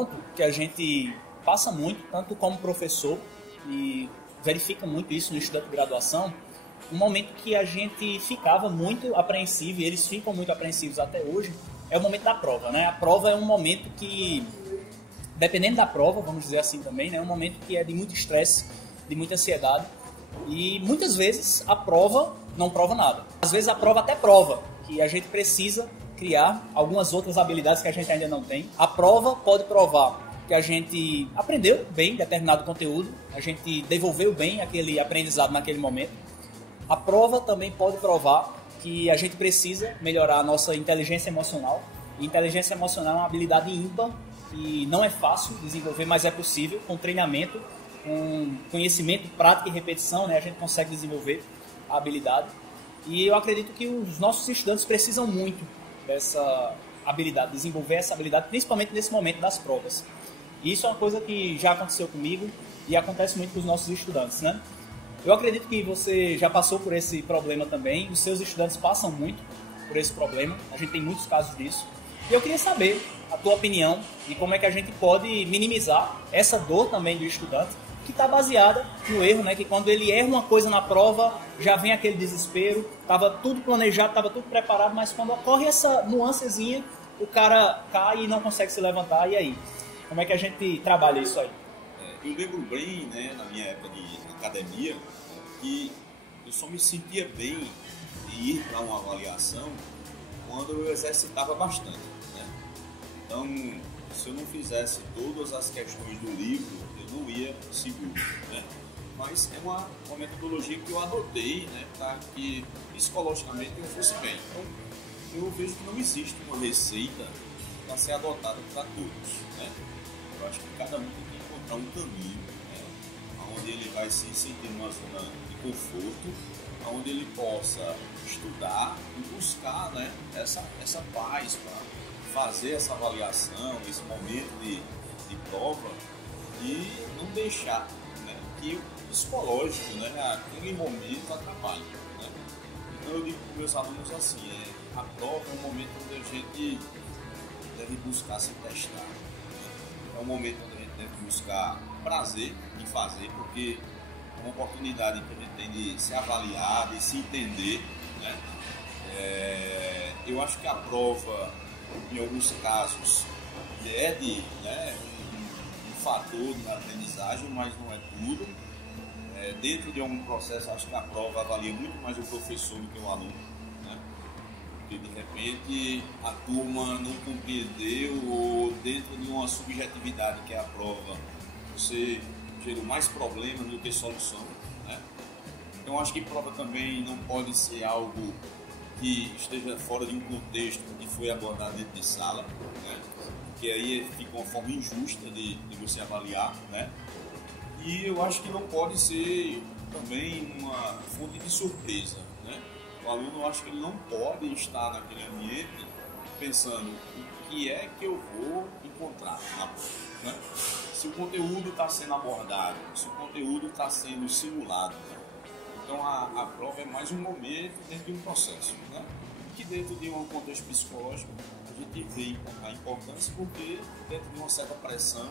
ponto que a gente passa muito, tanto como professor, e verifica muito isso no estudante de graduação, um momento que a gente ficava muito apreensivo, e eles ficam muito apreensivos até hoje, é o momento da prova, né? A prova é um momento que, dependendo da prova, vamos dizer assim também, né? É um momento que é de muito estresse, de muita ansiedade, e muitas vezes a prova não prova nada. Às vezes a prova até prova, que a gente precisa criar algumas outras habilidades que a gente ainda não tem. A prova pode provar que a gente aprendeu bem determinado conteúdo, a gente devolveu bem aquele aprendizado naquele momento. A prova também pode provar que a gente precisa melhorar a nossa inteligência emocional. E inteligência emocional é uma habilidade ímpar e não é fácil desenvolver, mas é possível. Com treinamento, com conhecimento, prática e repetição, né, a gente consegue desenvolver a habilidade. E eu acredito que os nossos estudantes precisam muito dessa habilidade, desenvolver essa habilidade, principalmente nesse momento das provas. E isso é uma coisa que já aconteceu comigo e acontece muito com os nossos estudantes, né? Eu acredito que você já passou por esse problema também, os seus estudantes passam muito por esse problema, a gente tem muitos casos disso. E eu queria saber a tua opinião e como é que a gente pode minimizar essa dor também do estudante, que está baseada no erro, né? Que quando ele erra uma coisa na prova, já vem aquele desespero, estava tudo planejado, estava tudo preparado, mas quando ocorre essa nuancezinha, o cara cai e não consegue se levantar, e aí? Como é que a gente trabalha isso aí? Eu lembro bem, né, na minha época de academia, que eu só me sentia bem de ir para uma avaliação quando eu exercitava bastante, né? Então, se eu não fizesse todas as questões do livro, eu não ia seguro, né? Mas é uma metodologia que eu adotei, né, para que psicologicamente eu fosse bem. Então, eu vejo que não existe uma receita para ser adotada para todos, né? Eu acho que cada um tem que encontrar um caminho, né, onde ele vai se sentir numa zona de conforto, onde ele possa estudar e buscar, né, essa paz para fazer essa avaliação, esse momento de prova, e não deixar, né, que o psicológico, né, aquele momento atrapalhe, né? Então eu digo para os meus alunos assim, a prova é um momento onde a gente deve buscar se testar. É um momento onde a gente deve buscar prazer em fazer, porque é uma oportunidade que a gente tem de se avaliar, de se entender, né? Eu acho que a prova, em alguns casos, né, um fator na aprendizagem, mas não é tudo. Dentro de algum processo, acho que a prova avalia muito mais o professor do que o aluno, né? Porque de repente a turma não compreendeu, ou dentro de uma subjetividade que é a prova, você gerou mais problemas do que solução, né? Então acho que prova também não pode ser algo que esteja fora de um contexto que foi abordado dentro de sala, né? Porque aí fica uma forma injusta de você avaliar, né? E eu acho que não pode ser também uma fonte de surpresa, né? O aluno, eu acho que ele não pode estar naquele ambiente pensando o que é que eu vou encontrar na prova, né? Se o conteúdo está sendo abordado, se o conteúdo está sendo simulado, né? Então a prova é mais um momento dentro de um processo, né? Que dentro de um contexto psicológico a gente vê a importância, porque dentro de uma certa pressão,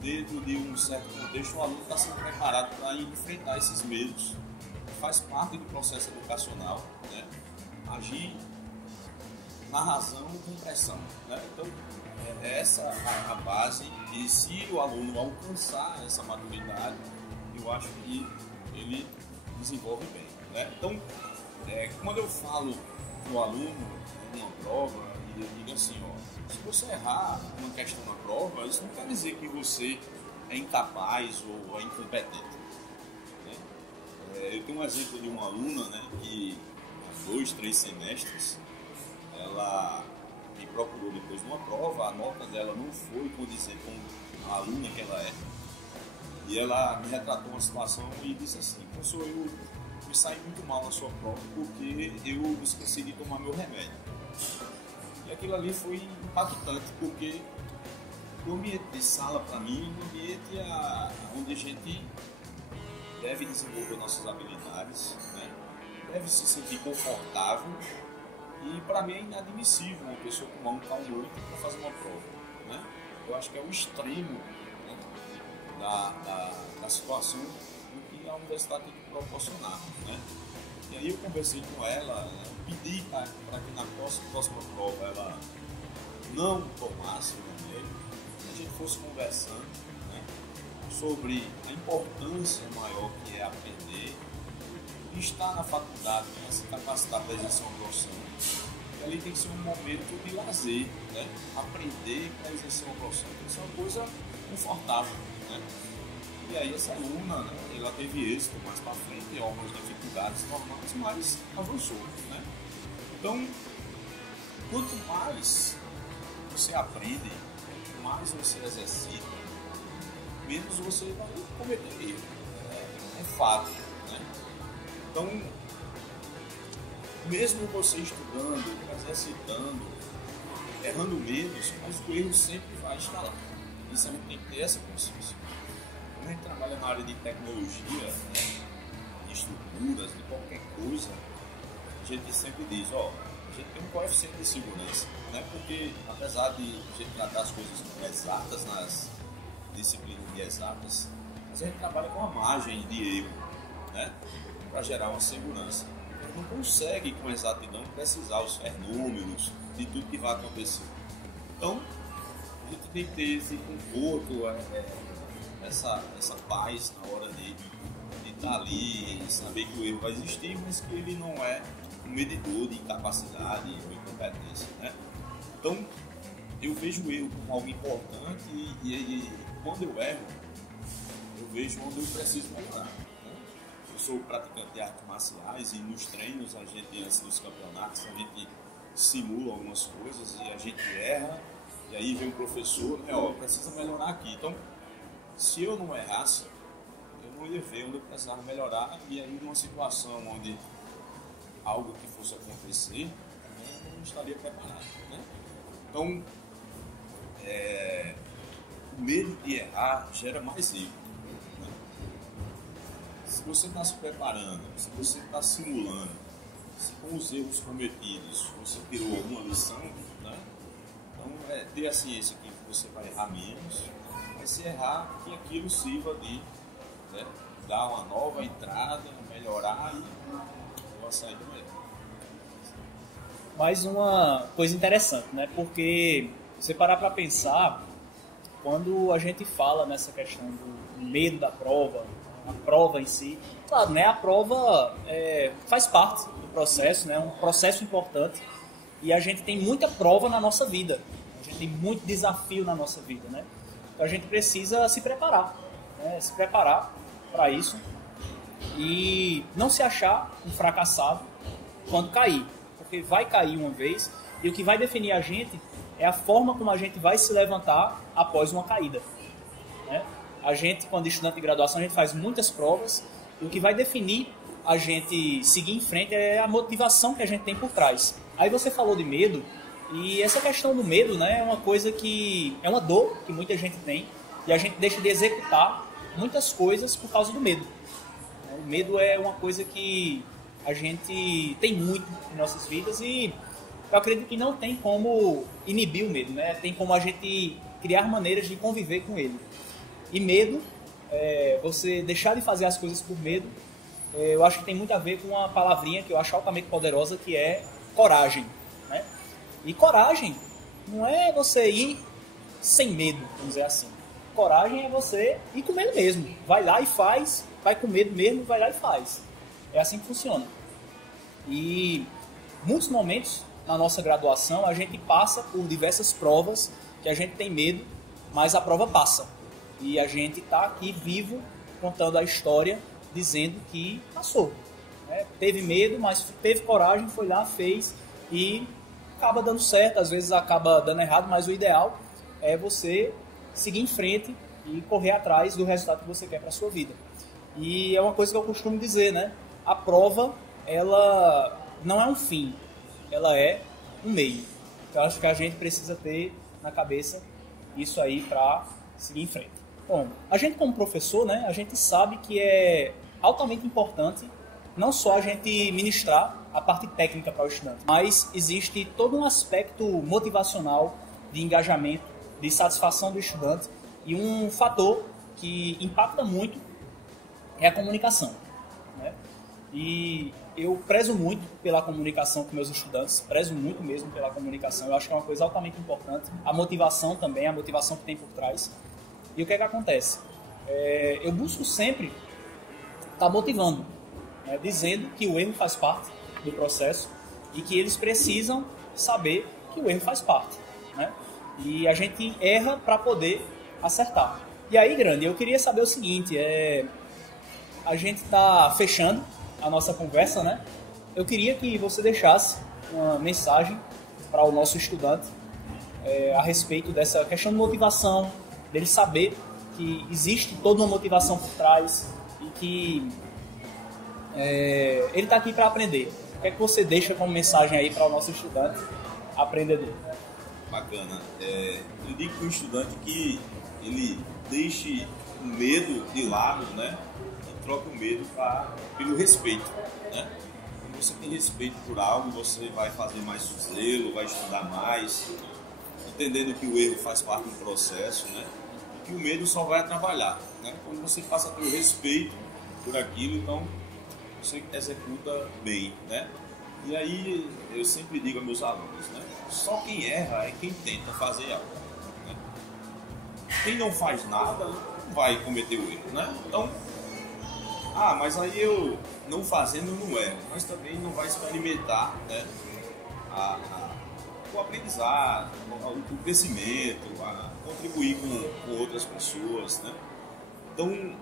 dentro de um certo contexto, o aluno está sendo preparado para enfrentar esses medos. Faz parte do processo educacional, né? Agir na razão com pressão, né? Então, é essa a base, e se o aluno alcançar essa maturidade, eu acho que ele desenvolve bem, né? Então, quando eu falo para o aluno numa prova, eu digo assim, se você errar uma questão na prova, isso não quer dizer que você é incapaz ou é incompetente, né? Eu tenho um exemplo de uma aluna, né, que há 2, 3 semestres, ela me procurou depois de uma prova, a nota dela não foi condizer com a aluna que ela é. E ela me retratou uma situação e disse assim, professor, eu me saí muito mal na sua prova porque eu esqueci de tomar meu remédio. E aquilo ali foi impactante, porque o ambiente de sala, para mim, é um ambiente onde a gente deve desenvolver nossas habilidades, né? Deve se sentir confortável, e para mim é inadmissível uma pessoa tomar um calmante para fazer uma prova, né? eu acho que é o extremo, né, da situação do que a universidade tem que proporcionar, né? E aí eu conversei com ela, né, pedi para que na próxima prova ela não tomasse o e-mail, que a gente fosse conversando, né, sobre a importância maior que é aprender, estar na faculdade, né, se capacitar para exercer uma profissão. E ali tem que ser um momento de lazer, né? Aprender para exercer uma profissão tem que ser uma coisa confortável, né? E aí essa aluna, né, ela teve êxito mais para frente, algumas dificuldades normais, mas avançou, né? Então, quanto mais você aprende, quanto mais você exercita, menos você vai cometer erro. É fato, né? Então, mesmo você estudando, exercitando, errando menos, mas o erro sempre vai estar lá. Isso a gente tem que ter essa consciência. Quando a gente trabalha na área de tecnologia, né, de estruturas, de qualquer coisa, a gente sempre diz, a gente tem um coeficiente de segurança, né? Porque apesar de a gente tratar as coisas como exatas nas disciplinas de exatas, mas a gente trabalha com a margem de erro, né, para gerar uma segurança. A gente não consegue com exatidão precisar os fenômenos de tudo que vai acontecer. Então, a gente tem que ter esse conforto, essa paz na hora de estar ali, saber que o erro vai existir, mas que ele não é um medidor de capacidade ou incompetência, né? Então, eu vejo o erro como algo importante e quando eu erro, eu vejo onde eu preciso melhorar, né? Eu sou praticante de artes marciais e nos treinos, a gente, antes dos campeonatos, a gente simula algumas coisas e a gente erra, e aí vem um professor, né, precisa melhorar aqui. Então, se eu não errasse, eu não ia ver onde eu precisava melhorar, e aí numa situação onde algo que fosse acontecer, né, eu não estaria preparado, né? Então, o medo de errar gera mais erro, né? Se você está se preparando, se você está simulando, se com os erros cometidos você tirou alguma lição, né? Então, ter a ciência que você vai errar menos, mas se errar, que aquilo sirva de, né, dar uma nova entrada, melhorar e uma saída melhor. Mais uma coisa interessante, né? Porque você parar para pensar, quando a gente fala nessa questão do medo da prova, a prova em si, claro, né? A prova faz parte do processo, né? É um processo importante e a gente tem muita prova na nossa vida, a gente tem muito desafio na nossa vida, né? Então a gente precisa se preparar, né? Se preparar para isso e não se achar um fracassado quando cair, porque vai cair uma vez e o que vai definir a gente é a forma como a gente vai se levantar após uma caída, né? A gente, quando estudante de graduação, a gente faz muitas provas e o que vai definir a gente seguir em frente é a motivação que a gente tem por trás. Aí você falou de medo e essa questão do medo, né, é uma coisa que é uma dor que muita gente tem e a gente deixa de executar muitas coisas por causa do medo. O medo é uma coisa que a gente tem muito em nossas vidas e eu acredito que não tem como inibir o medo, né? Tem como a gente criar maneiras de conviver com ele. E medo, você deixar de fazer as coisas por medo, eu acho que tem muito a ver com uma palavrinha que eu acho altamente poderosa, que é coragem, né? E coragem não é você ir sem medo, vamos dizer assim. Coragem é você ir com medo mesmo. Vai lá e faz, vai com medo mesmo, vai lá e faz. É assim que funciona. E muitos momentos na nossa graduação a gente passa por diversas provas que a gente tem medo, mas a prova passa. E a gente está aqui vivo contando a história, dizendo que passou, né? Teve medo, mas teve coragem, foi lá, fez e acaba dando certo. Às vezes acaba dando errado, mas o ideal é você seguir em frente e correr atrás do resultado que você quer para a sua vida. E é uma coisa que eu costumo dizer, né? A prova, ela não é um fim, ela é um meio. Então, acho que a gente precisa ter na cabeça isso aí para seguir em frente. Bom, a gente como professor, né, a gente sabe que é altamente importante não só a gente ministrar a parte técnica para o estudante, mas existe todo um aspecto motivacional de engajamento de satisfação do estudante. E um fator que impacta muito é a comunicação, né? E eu prezo muito pela comunicação com meus estudantes, prezo muito mesmo pela comunicação. Eu acho que é uma coisa altamente importante. A motivação também, a motivação que tem por trás. E o que é que acontece? Eu busco sempre estar motivando, né? Dizendo que o erro faz parte do processo e que eles precisam saber que o erro faz parte, né? E a gente erra para poder acertar. E aí, Grande, eu queria saber o seguinte, a gente está fechando a nossa conversa, né? Eu queria que você deixasse uma mensagem para o nosso estudante a respeito dessa questão de motivação, dele saber que existe toda uma motivação por trás e que ele está aqui para aprender. O que é que você deixa como mensagem aí para o nosso estudante aprendedor? Bacana. Eu digo para o estudante que ele deixe o medo de lado, né? E troque o medo pelo respeito, né? Quando você tem respeito por algo, você vai fazer mais zelo, vai estudar mais, entendendo que o erro faz parte do processo, né? E que o medo só vai atrapalhar, né? Quando você passa a ter o respeito por aquilo, então você executa bem, né? E aí eu sempre digo aos meus alunos, né? Só quem erra é quem tenta fazer algo, né? Quem não faz nada não vai cometer o erro, né? Então, mas aí eu não fazendo não erro, mas também não vai experimentar, né? O aprendizado, o crescimento, a contribuir com outras pessoas, né? Então,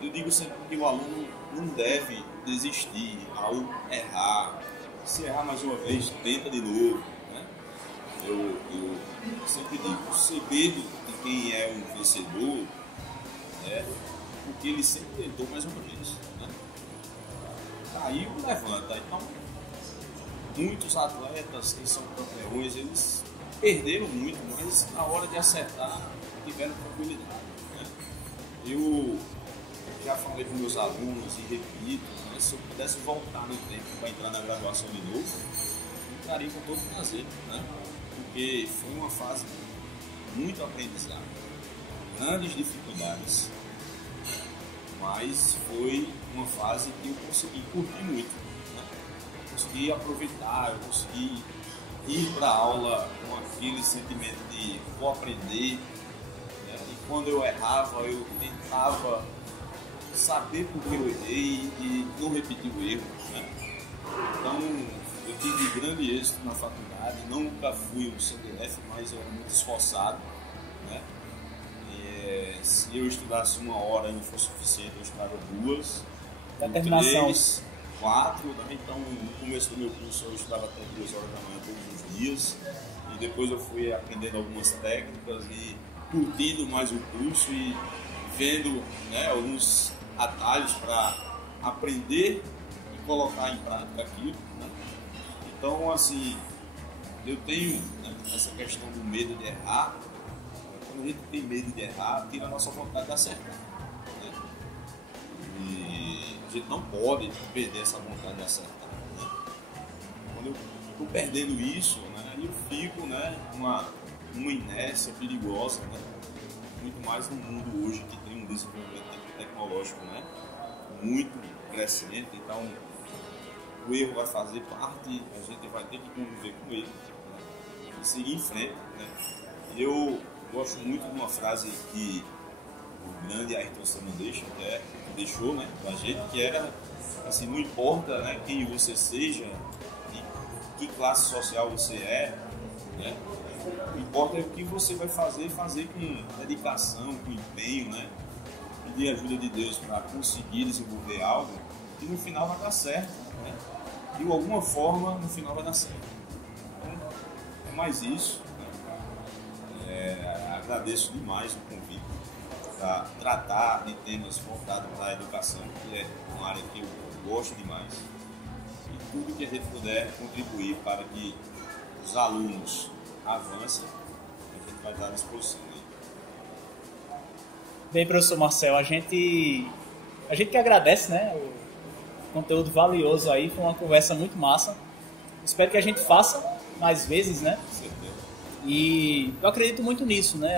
eu digo sempre que o aluno não deve desistir ao errar. Se errar mais uma vez, tenta de novo, né? Eu sempre digo, o segredo de quem é um vencedor é porque ele sempre tentou mais uma vez, né? Caiu, levanta. Então, muitos atletas que são campeões, eles perderam muito, mas na hora de acertar, tiveram tranquilidade, né? Eu já falei com meus alunos e repito, né, se eu pudesse voltar no tempo para entrar na graduação de novo, eu entraria com todo prazer, né? Porque foi uma fase muito aprendizado, grandes dificuldades, mas foi uma fase que eu consegui curtir muito, né? Eu consegui aproveitar, eu consegui ir para a aula com aquele sentimento de vou aprender, né? E quando eu errava, eu tentava saber por que eu errei e não repetir o erro, né? Então, eu tive grande êxito na faculdade, nunca fui um CDF, mas eu era muito esforçado, né? Se eu estudasse 1 hora e não fosse suficiente, eu estudava 2, 3, 4, né? Então, no começo do meu curso, eu estudava até 2 horas da manhã todos os dias, e depois eu fui aprendendo algumas técnicas e curtindo mais o curso e vendo, né, alguns atalhos para aprender e colocar em prática aquilo, né? Então, assim, eu tenho, né, essa questão do medo de errar. Quando a gente tem medo de errar, tira a nossa vontade de acertar, né? E a gente não pode perder essa vontade de acertar, né? Quando eu estou perdendo isso, né, eu fico, né, uma inércia perigosa, né? Muito mais no mundo hoje que tem um desenvolvimento tecnológico, né, muito crescente. Então o erro vai fazer parte, a gente vai ter que conviver com ele, né, e seguir em frente, né? Eu gosto muito de uma frase que o grande Ayrton Senna deixou, né, pra gente, que era assim, não importa, né, quem você seja e que classe social você é, né, o que importa é o que você vai fazer com dedicação, com empenho, né? Pedir ajuda de Deus para conseguir desenvolver algo e no final vai dar certo, né? De alguma forma, no final vai dar certo. Então, é mais isso, né? Agradeço demais o convite para tratar de temas voltados para a educação, que é uma área que eu gosto demais. E tudo que a gente puder contribuir para que os alunos avancem, a gente vai estar à disposição. Bem, professor Marcel, a gente que agradece, né, o conteúdo valioso aí, foi uma conversa muito massa. Espero que a gente faça mais vezes, né? Com certeza. E eu acredito muito nisso, né?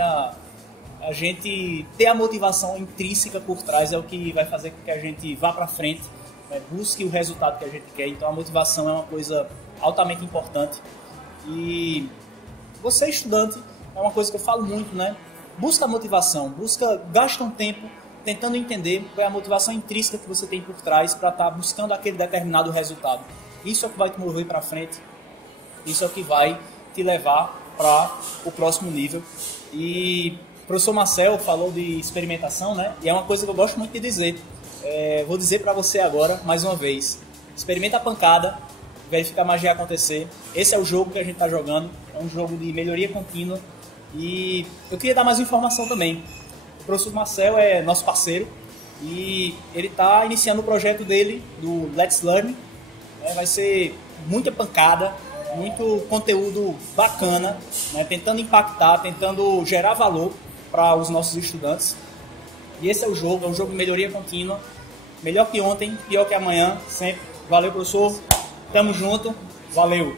A gente ter a motivação intrínseca por trás é o que vai fazer com que a gente vá para frente, né? Busque o resultado que a gente quer. Então a motivação é uma coisa altamente importante. E você, estudante, é uma coisa que eu falo muito, né? Busca a motivação, gasta um tempo tentando entender qual é a motivação intrínseca que você tem por trás para estar buscando aquele determinado resultado. Isso é o que vai te mover para frente, isso é o que vai te levar para o próximo nível. E o professor Marcel falou de experimentação, né? E é uma coisa que eu gosto muito de dizer. Vou dizer para você agora, mais uma vez. Experimenta a pancada, verifica a magia acontecer. Esse é o jogo que a gente está jogando. É um jogo de melhoria contínua. E eu queria dar mais informação também. O professor Marcel é nosso parceiro. E ele está iniciando o projeto dele, do Let's Learn. Vai ser muita pancada, muito conteúdo bacana, né? Tentando impactar, tentando gerar valor para os nossos estudantes. E esse é o jogo de melhoria contínua. Melhor que ontem, pior que amanhã, sempre. Valeu, professor. Tamo junto. Valeu.